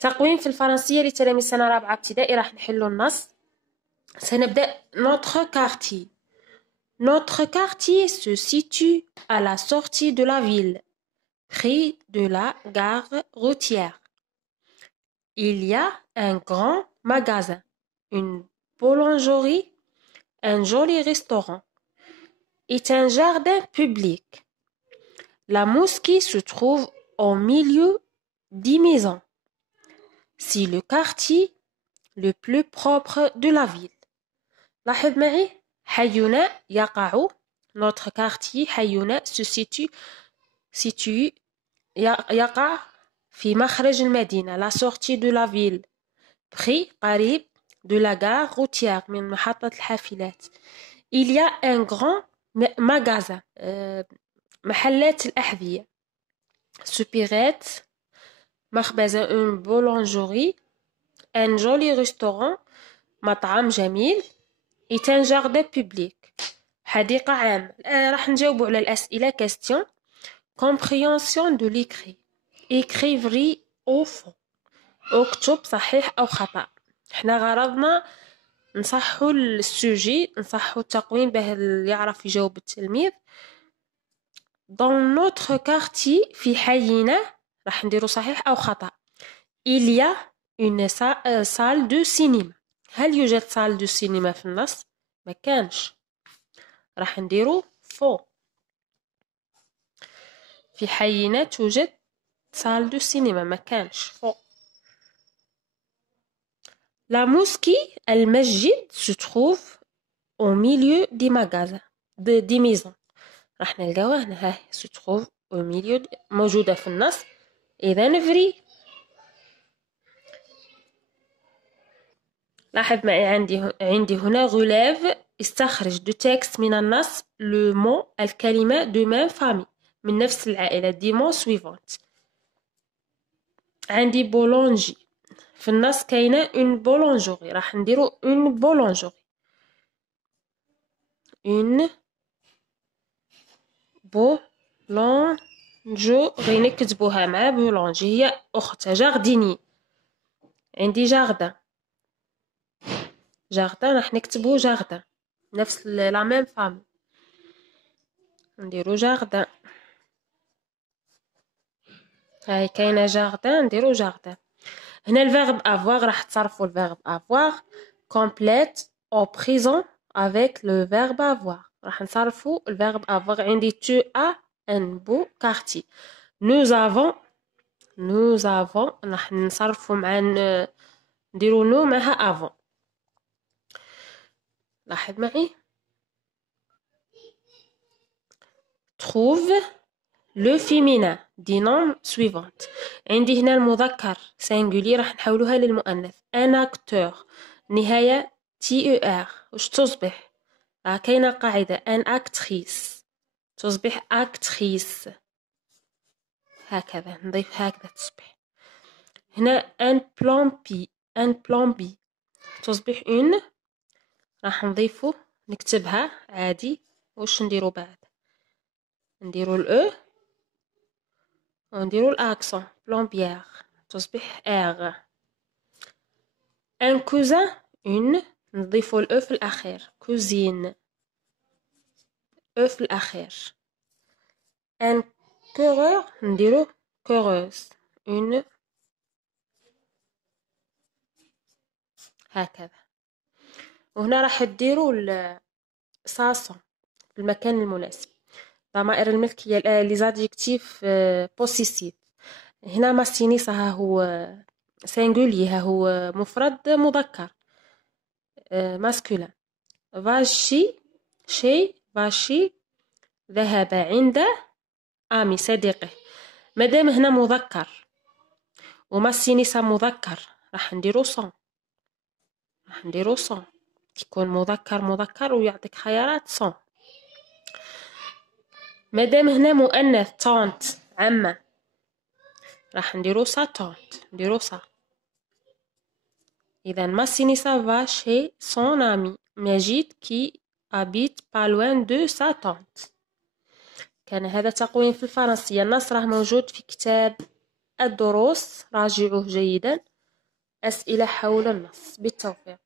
تقويم في الفرنسية لتلاميذ سنة رابعة ابتدائي. راح نحل النص. سنبدأ. Notre quartier. Notre quartier se situe à la sortie de la ville, près de la gare routière. Il y a un grand magasin, une boulangerie, un joli restaurant et un jardin public. La mosquée se trouve au milieu des maisons. C'est le quartier le plus propre de la ville. لاحظ معي حينا يقع. Notre quartier حينا se situe يقع في مخرج المدينة. La sortie de la ville près قريب de la gare routière من محطة الحافلات. Il y a un grand magasin محلات الأحذية. supérette مخبزة une boulangerie un joli restaurant مطعم جميل et un jardin public حديقة عامة. راح نجاوب على الأسئلة. question compréhension de l'écrit écrit vrai ou faux. اكتب صحيح أو خطأ. احنا غرضنا نصحوا السوجي نصحوا التقويم به يعرف يجاوب التلميذ. dans notre quartier في حينا راح نديرو صحيح أو خطأ. il y a une salle de cinéma. هل يوجد salle de cinéma في النص؟ ما كانش. راح نديرو faux. في حينا توجد salle de cinéma ما كانش. faux. La mosquée المسجد se trouve au milieu des magasins des maisons. راح نلقاوه هنا. ها se trouve au milieu موجودة في النص. إذا فري. لاحظ معي عندي هنا غلاف. استخرج دو تكست من النص لو مو الكلمة دو ميم فامي من نفس العائلة. دي مو سويفونت. عندي بولونجي في النص كاينة اون بولونجوري. راح نديرو اون بولونجوري. اون بولونجوري نكتبوها مع بولونجي هي أختها. جارديني عندي جاردان. جاردان راح نكتبو جاردان نفس لا ميم فامي. نديرو جاردان. هاي كاينه جاردان نديرو جاردان. هنا الفيرب افواغ راح تصرفوا الفيرب افواغ كومبليت او بريزون افيك لو فيرب افواغ. راح نصرفوا الفيرب افواغ. عندي تو ا ان بو كارتي. nous avons راح نصرفوا مع نديرو نو معها افون. لاحظ معي. trouve لو فيمينا دي نوم سويفونت. عندي هنا المذكر سينغولي راح نحولوها للمؤنث. ان اكتور نهاية تي او ار واش تصبح؟ كاينة قاعدة ان اكتريس تصبح اكتريس. هكذا نضيف هكذا تصبح. هنا ان بلان بي تصبح اون. راح نضيفو نكتبها عادي. واش نديرو بعد؟ نديرو الاو ونديرو الاكسون بلومبيير تصبح ار. ان كوزان اون نضيفو الاو في الاخير. كوزين او في الاخير. ان كورور نديرو كوروز اون. هكذا. وهنا راح ديرو ساسون في المكان المناسب. ضمائر الملكية لي زادجيكتيف بوسيسيف. هنا ماسينيس ها هو سينغولي ها هو مفرد مذكر ماسكولين. فاشي شي فاشي ذهب عند آمي صديقه. مادام هنا مذكر وماسينيس مذكر راح نديرو صون. كيكون مذكر ويعطيك خيارات صون. مادام هنا مؤنث تونت عمة راح نديرو سا تونت. نديرو سا. إذا ماسينيسا فا شي سون آمي مجيد كي أبيت بالوان دو سا تونت. كان هذا تقويم في الفرنسية. النص راه موجود في كتاب الدروس راجعوه جيدا. أسئلة حول النص. بالتوفيق.